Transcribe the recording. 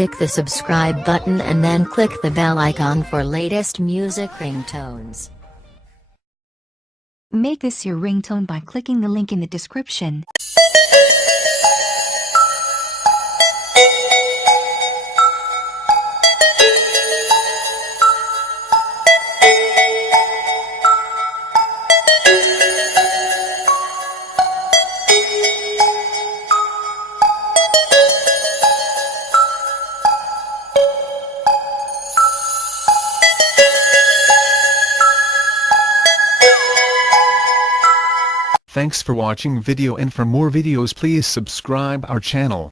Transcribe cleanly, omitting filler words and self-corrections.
click the subscribe button and then click the bell icon for latest music ringtones. Make this your ringtone by clicking the link in the description. Thanks for watching video, and for more videos please subscribe our channel.